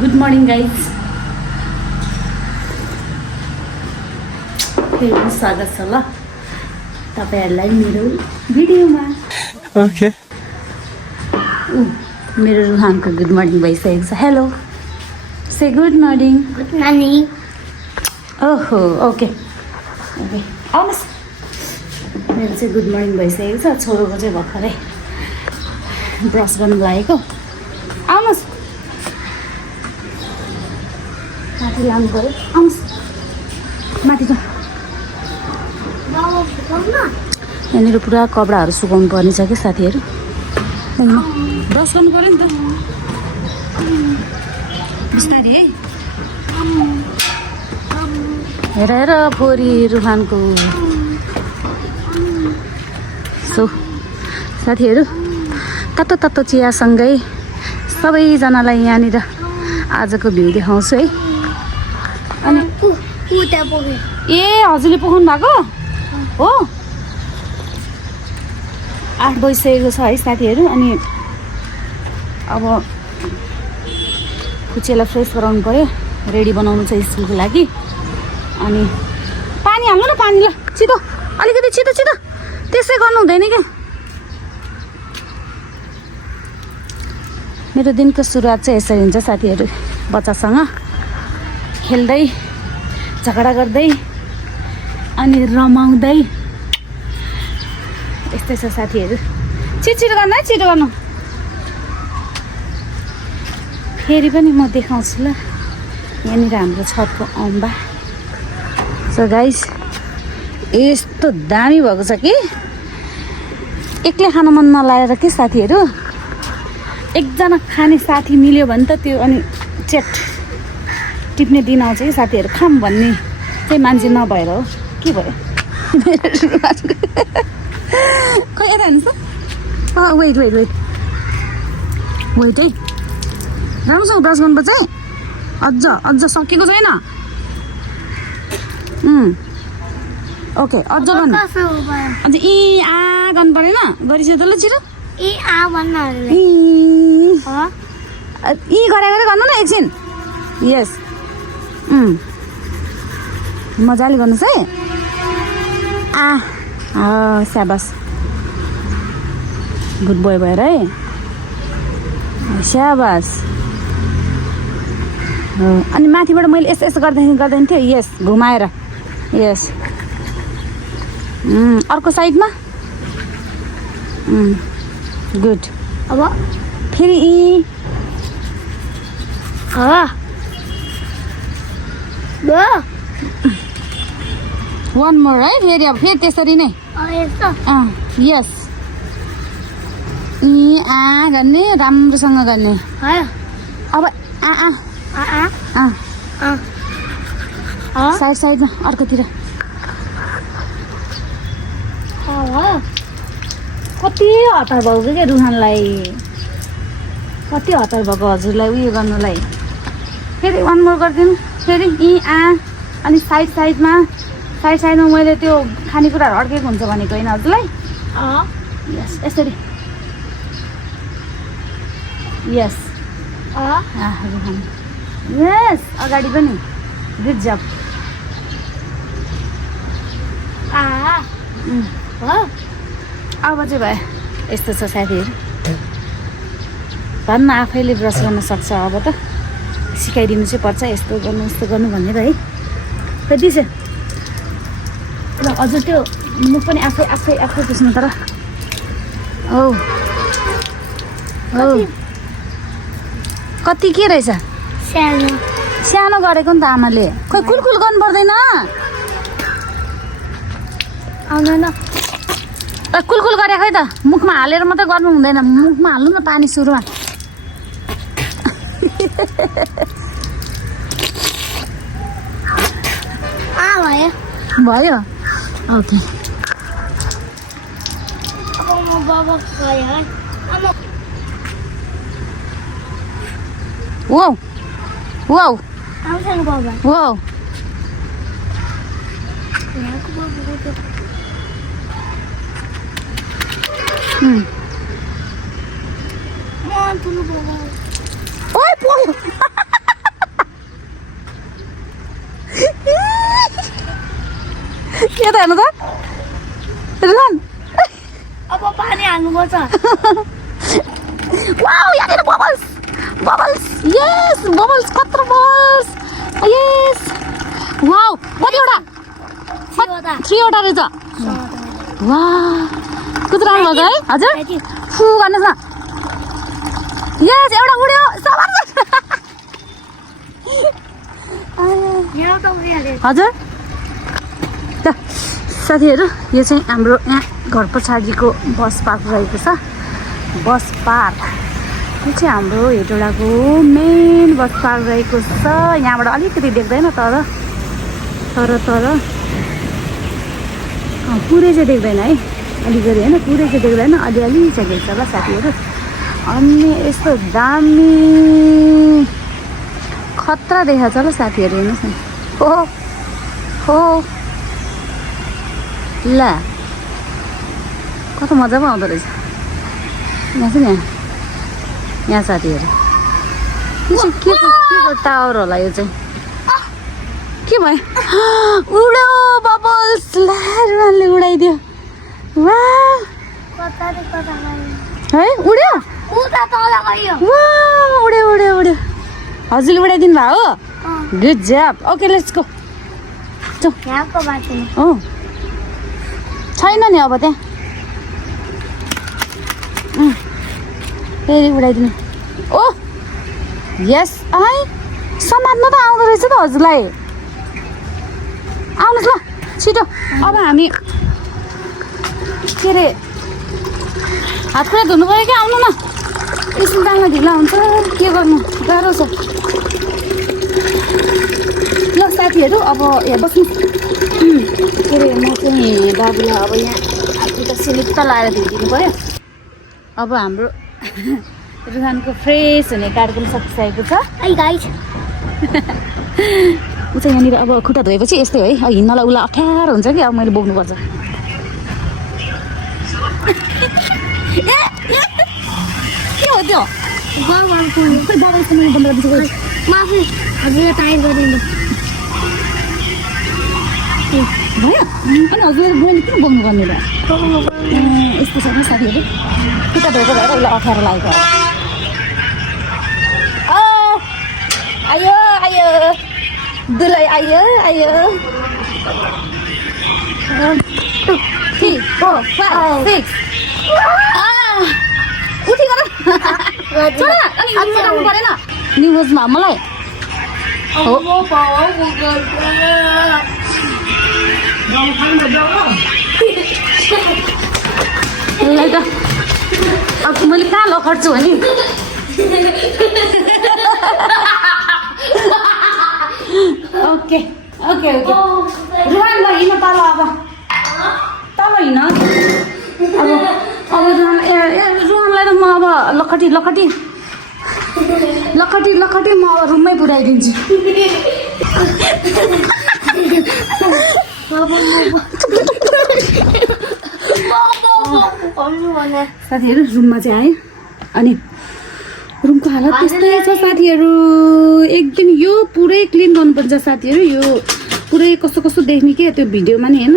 Good morning guys. फेरि स्वागत छ ल तपाईँहरूलाई मेरो भिडियोमा। ओके मेरो रुहानको गुड मर्निङ भइसकेको छ। हेलो से गुड मर्निङ। Good morning. ओहो ओके ओके आउनुहोस्। मेरो चाहिँ गुड मर्निङ भइसकेको छ। छोरोको चाहिँ भर्खरै ब्रस गर्नु लागेको। आउनुहोस् माथि लानु पऱ्यो। आउनुहोस् माथि जाउँ। यहाँनिर पुरा कपडाहरू सुकाउनु पर्ने छ कि साथीहरू। ब्रस गर्नु पऱ्यो नि त बिस्तारै है। हेर हेर फोरी रुहानको। सो साथीहरू तातो तातो चियासँगै सबैजनालाई यहाँनिर आजको भ्यू देखाउँछु है। अनि ए हजुरले पुग्नु भएको हो। 8 बजिसकेको छ है साथीहरू। अनि अब खुचेलाई फ्रेस गराउनु पऱ्यो, रेडी बनाउनु छ स्कुलको लागि। अनि पानी हाल्नु न, पानी ल छिटो, अलिकति छिटो छिटो। त्यसै गर्नु हुँदैन क्या। मेरो दिनको सुरुवात चाहिँ यसरी हुन्छ साथीहरू। बच्चासँग खेल्दै झगडा गर्दै अनि रमाउँदै यस्तै छ साथीहरू। छिटो गर्नु है, छिटो गर्नु। फेरि पनि म देखाउँछु ल यहाँनिर हाम्रो छतको अम्बा। सो गाइस यस्तो दामी भएको छ कि एक्लै खान मन नलागेर के साथीहरू। एकजना खाने साथी मिल्यो भने त त्यो अनि चेट टिप्ने दिन आउँछ कि साथीहरू। खाम भन्ने चाहिँ मान्छे नभएर हो। के भयो खोइ यता हेर्नुहोस् त। वेट वेट वेट वेट है। राम्रोसँग ब्रस गर्नुपर्छ है। अझ सकेको छैन। ओके अझ गर्नु। अन्त यी आ गर्नु परेन। गरिसक्यो त ल छिटो। ए आ भन्न यी गरे गर्नु न एकछिन। यस मजाले गर्नुहोस् है। स्याबास गुड बोय भएर है। स्याबास। अनि माथिबाट मैले यस्तो यस्तो गर्दैन थियो। यस घुमाएर। यस अर्को साइडमा। गुड। अब फेरि वान मोर है। फेरि अब फेरि त्यसरी नै। यस गर्ने राम्रोसँग गर्ने। अब साइड साइडमा अर्कोतिर। कति हतार भएको क्या रुहानलाई। कति हतार भएको हजुरलाई उयो गर्नुलाई। फेरि वान मोर गरिदिनु। फेरि अनि साइड साइडमा मैले त्यो खानेकुराहरू अड्केको हुन्छ भनेको होइन हजुरलाई। यस यसरी। यस रुहान। यस अगाडि पनि। गुड जब। अब चाहिँ भयो। यस्तो छ साथीहरू। भन्न आफैले ब्रस गर्न सक्छ। अब त सिकाइदिनु चाहिँ पर्छ यस्तो गर्नु भनेर है। कति छ र हजुर त्यो मुख पनि आफै पुस्नु तर। कति के रहेछ। सानो गरेको नि त आमाले। खोइ कुलकुल गर्नु पर्दैन। आउँदैन कुलकुल गरे खै त। मुखमा हालेर मात्रै गर्नु हुँदैन। मुखमा हाल्नु न पानी सुरुमा। भयो okay. Wow. Wow. Wow. Oi, porra! के त हेर्नु त रुहान अब पानी हाल्नुपर्छ वाउ यहाँनिर बबल्स बबल्स यस बबल्स कत्रो बबल्स यस वाउ कतिवटा 3वटा रहेछ वाह कति राम्रो भयो है हजुर फु गर्नुहोस् न यस एउटा उड्यो हजुर त साथीहरू यो चाहिँ हाम्रो यहाँ घर पछाडिको बस पार्क रहेको छ बस पार्क यो चाहिँ हाम्रो हेटौडाको मेन बस पार्क रहेको छ यहाँबाट अलिकति देख्दैन तर पुरै चाहिँ देख्दैन है अलिकति होइन पुरै चाहिँ देख्दैन अलिअलि चाहिँ देख्छ ल साथीहरू अनि यस्तो दामी खतरा देखाएको छ ल साथीहरू हेर्नुहोस् न हो ल कस्तो मजा पो आउँदो रहेछ यहाँ चाहिँ यहाँ साथीहरू यो चाहिँ के को टावर होला यो चाहिँ के भयो उड्यो बबल्स रुवानले उडाइदियो वाह है उड्यो उड्यो हजुरले उडाइदिनु भयो हो good job okay let's go हो छैन नि अब त्यहाँ फेरि उडाइदिनु ओ यस है समात्न त आउँदो रहेछ त हजुरलाई आउनुहोस् ल छिटो अब हामी के अरे हात खुट्टा धुनु पऱ्यो क्या आउनु न एकछिन दाङमा ढिला हुन्छ के गर्नु गाह्रो छ ल साथीहरू अब यहाँ बस्नु के अरे म चाहिँ बाबुलाई अब यहाँ हातखुट्टा सिलिप्प लाएर धुइदिनु पऱ्यो अब हाम्रो रुहानको फ्रेस हुने कार्यक्रम सकिसकेको छ है गाइस ऊ चाहिँ यहाँनिर अब खुट्टा धोएपछि यस्तै है अब हिँड्नलाई उसलाई अप्ठ्यारो हुन्छ कि अब मैले बोक्नुपर्छ के हो त्यो खोइ बबल्स मैले बन्द गरिदिन्छु माफी हजुरले टाइम गरिदिनु भयो अनि हजुर मैले किन बोक्नु पर्ने र यस्तो छ साथीहरू खुट्टा धोएको भएर उसलाई अप्ठ्यारो लागेको आयो आयो दुलै आयो 1 2 3 4 5 6 उठी गर अनि परेन न्युजमा मलाई अब मैले कहाँ लखड्छु भने ओके ओके ओके रुहान हिँड्न तल अब तल हिँड्न अब रुहानलाई त म अब लखटी म अब रुममै पुऱ्याइदिन्छु साथीहरू रुममा चाहिँ आयो अनि रुमको हालत त्यस्तै छ साथीहरू एकदम यो पुरै क्लिन गर्नुपर्छ साथीहरू यो पुरै कस्तो कस्तो देख्ने के त्यो भिडियोमा नि होइन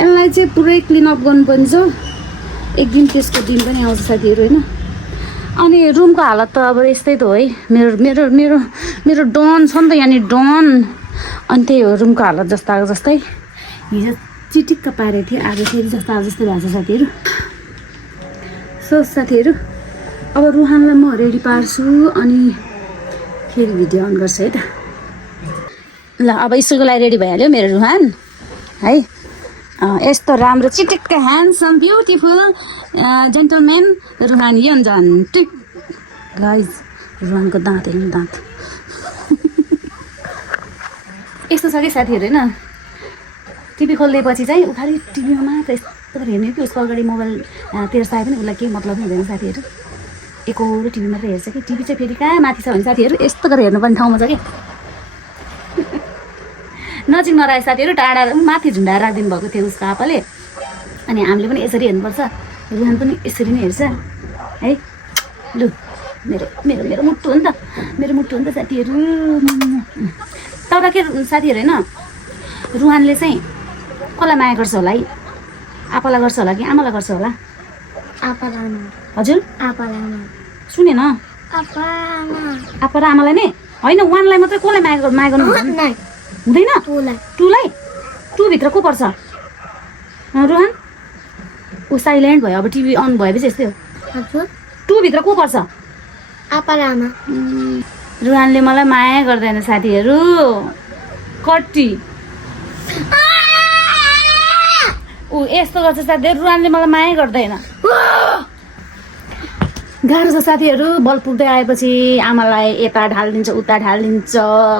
यसलाई चाहिँ पुरै क्लिन अप गर्नुपर्छ एक दिन त्यसको दिन पनि आउँछ साथीहरू होइन अनि रुमको हालत त अब यस्तै त हो है मेरो डन छ नि त यहाँनिर डन अनि त्यही हो रुमको हालत जस्तै हिजो चिटिक्क पारेको थिएँ आज फेरि जस्तो भएको छ साथीहरू सो साथीहरू अब रुहानलाई म रेडी पार्छु अनि फेरि भिडियो अन गर्छु है त ल अब स्कुलको लागि रेडी भइहाल्यो मेरो रुहान है यस्तो राम्रो चिटिक्क handsome beautiful gentleman Ruhan Yonjan टिक गाइज रुहानको दाँत हेर्नु दाँत यस्तो छ कि साथीहरू होइन टिभी खोलिदिएपछि चाहिँ उखाली टिभीमा मात्र यस्तो हेर्ने कि उसको अगाडि मोबाइल तेर्साए पनि उसलाई केही मतलब हुँदैन साथीहरू एकहोरो टिभी मात्रै हेर्छ कि टिभी चाहिँ फेरि कहाँ माथि छ भने साथीहरू यस्तो गरेर हेर्नुपर्ने ठाउँमा छ कि नजिक नराखे साथीहरू टाढा माथि झुन्डाएर राखिदिनु भएको थियो उसको आपाले अनि हामीले पनि यसरी हेर्नुपर्छ रुहान पनि यसरी नै हेर्छ है लु मेरो मेरो मेरो मुट्टु हो नि त साथीहरू तर के साथीहरू होइन रुहानले चाहिँ कसलाई माया गर्छ होला है? आपालाई गर्छ होला कि आमालाई गर्छ होला? आपा र आमा हजुर आपा र आमा सुनेन? आपा आमा आपा र आमालाई नै होइन, वानलाई मात्रै कसलाई माया गर्नु नै हुँदैन? टुलाई टूलाई? टूभित्र को पर्छ रोहन? ऊ साइलेन्ट भयो, अब टिभी अन भएपछि यस्तै हो। हजुर टूभित्र को पर्छ? आपा र आमा रुहानले मलाई माया गर्दैन साथीहरू, कट्टी। ऊ यस्तो गर्छ साथीहरू, रुहानले मलाई माया गर्दैन। गाह्रो छ साथीहरू, बल पुग्दै आएपछि आमालाई यता ढालिदिन्छ उता ढालिदिन्छ,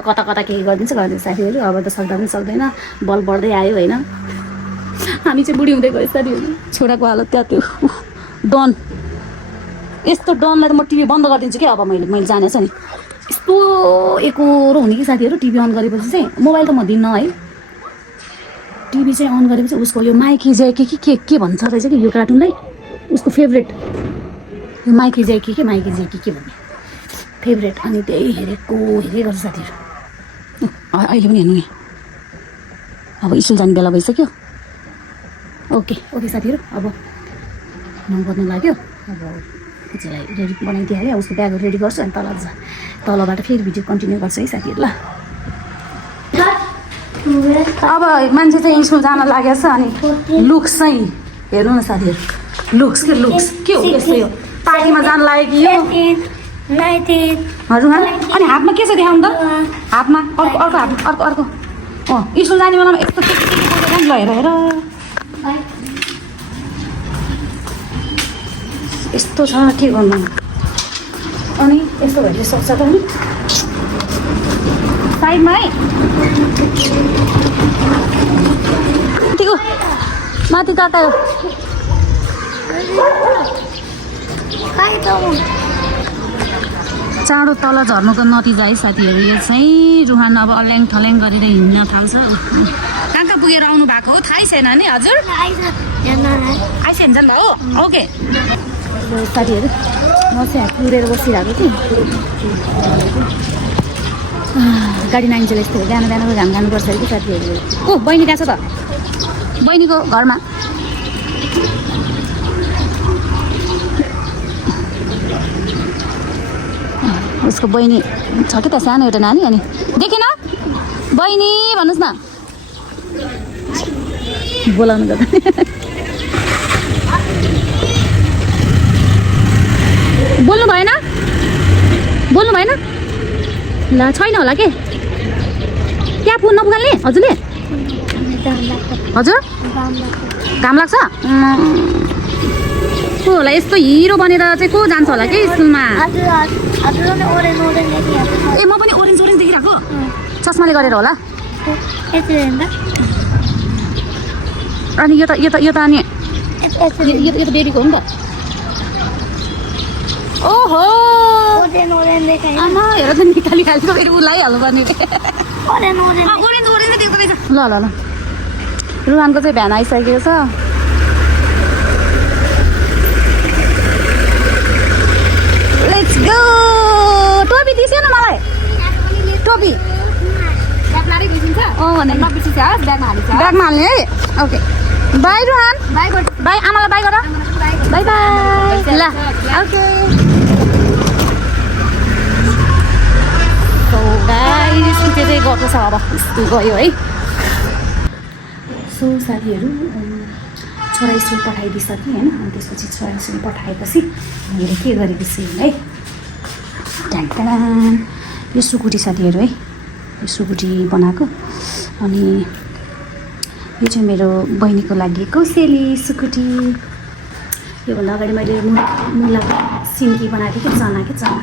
कता कता के गरिदिन्छ साथीहरू। अब त सक्दा पनि सक्दैन, बल बढ्दै आयो होइन। हामी चाहिँ बुढी हुँदै गयो साथीहरू। छोराको हालत त्यहाँ त्यो डन, यस्तो डनलाई त म टिभी बन्द गरिदिन्छु कि अब मैले जानेछ नि। यस्तो एकरो हुने कि साथीहरू, टिभी अन गरेपछि चाहिँ मोबाइल त म दिन्न है, टिभी चाहिँ अन गरेपछि उसको यो माइकी ज्याकी के भन्छ रहेछ कि यो कार्टुनलाई, उसको फेभरेट यो माइकी ज्याकी के भन्ने फेभरेट। अनि त्यही हेरेकै गर्छ साथीहरू। अहिले पनि हेर्नु नि, अब स्कुल जाने बेला भइसक्यो। ओके साथीहरू, अब 9 बज्नु लाग्यो। अब त्यसलाई रेडी बनाइदिइहाल्यो, उसको ब्यागहरू रेडी गर्छु अनि तलबाट फेरि भिडियो कन्टिन्यू गर्छु है साथीहरू। ल अब मान्छे चाहिँ स्कुल जान लागेको छ अनि लुक्स चाहिँ हेर्नु न साथीहरू, लुक्स के हो यस्तो? यो पार्टीमा जान लाग्यो कि यो? हजुर अनि हातमा के छ देखाउनु त? हातमा अर्को स्कुल जाने बेलामा यस्तो के ल हेर यस्तो छ, के गर्नु? अनि यस्तो भइले सक्छ त नि साइडमा है, ठिक माथि काकायो। चाँडो तल झर्नुको नतिजा है साथीहरू। यो चाहिँ रुहान अब अल्याङ थल्याङ गरेर हिँड्न थाल्छ। कहाँ पुगेर आउनु भएको हो थाहै छैन नि? हजुर आइस हिँड्छन् भयो। ओके साथीहरू, म चाहिँ पुरेर बसिरहेको थिएँ, गाडी नाइन्जेल यस्तो हो, बिहानको घाम जानुपर्छ कि साथीहरू। को बहिनी त्यहाँ छ त? बहिनीको घरमा उसको बहिनी छ कि त, सानो एउटा नानी। अनि देखेन बहिनी भन्नुहोस् न, बोलाउनु गर्दा बोल्नु भएन ल? छैन होला के त्यहाँ पुग्न नपुगाल्ने हजुरले? हजुर घाम लाग्छ को होला? यस्तो हिरो बनेर चाहिँ को जान्छ होला कि स्कुलमा? ए म पनि ओरेन्ज देखिरहेको, चस्माले गरेर होला। अनि यो त अनि यो त बेबीको हो नि त। ओहो आमा हेर त निकाली खालेको, फेरि उसलाई हाल्नुपर्ने। ओरेन्ज देख्दो रहेछ। ल रुहानको चाहिँ भ्यान आइसकेको छ। Let's go. टोपी दिसो न मलाई, टोपी ब्यागमा हाल्ने है। ओके बाई रुहान, बाई आमालाई बाई गर, बाई ल ओके। गाइस त्यो चाहिँ गएको छ, अब स्कुल गयो है। सो साथीहरू, छोरा स्कुल पठाइदिइसकेँ होइन। अनि त्यसपछि छोरा स्कुल पठाएपछि मैले के गरेको छु है, यो सुकुटी साथीहरू है, यो सुकुटी बनाएको। अनि यो चाहिँ मेरो बहिनीको लागि कौसेली सुकुटी। योभन्दा अगाडि मैले मुला सिन्की बनाएको थिएँ कि चना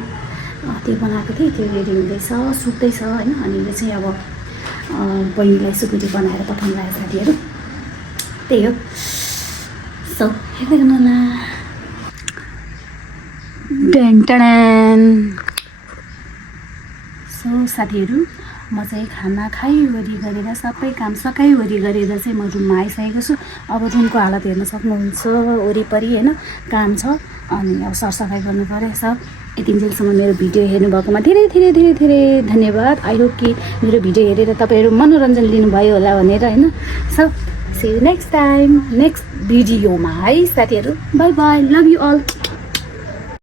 त्यो बनाएको थिएँ, त्यो रेडी हुँदैछ, सुक्दैछ होइन। अनि यो चाहिँ अब बहिनीलाई सुकुटी बनाएर पठाउनु लाग्यो साथीहरू, त्यही हो। सो हेर्दै गर्नु होला। सो साथीहरू, म चाहिँ खाना खाइवरी गरेर सबै काम सकाइवरी गरेर चाहिँ म रुममा आइसकेको छु। अब रुमको हालत हेर्न सक्नुहुन्छ, वरिपरि होइन काम छ। अनि अब सरसफाइ गर्नु पऱ्यो सब। यतिन्जेलसम्म मेरो भिडियो हेर्नुभएकोमा धेरै धेरै धेरै धेरै धन्यवाद। आई होप कि मेरो भिडियो हेरेर तपाईँहरू मनोरञ्जन लिनुभयो होला भनेर होइन। So see you next time next भिडियोमा है साथीहरू। Bye bye, love you all.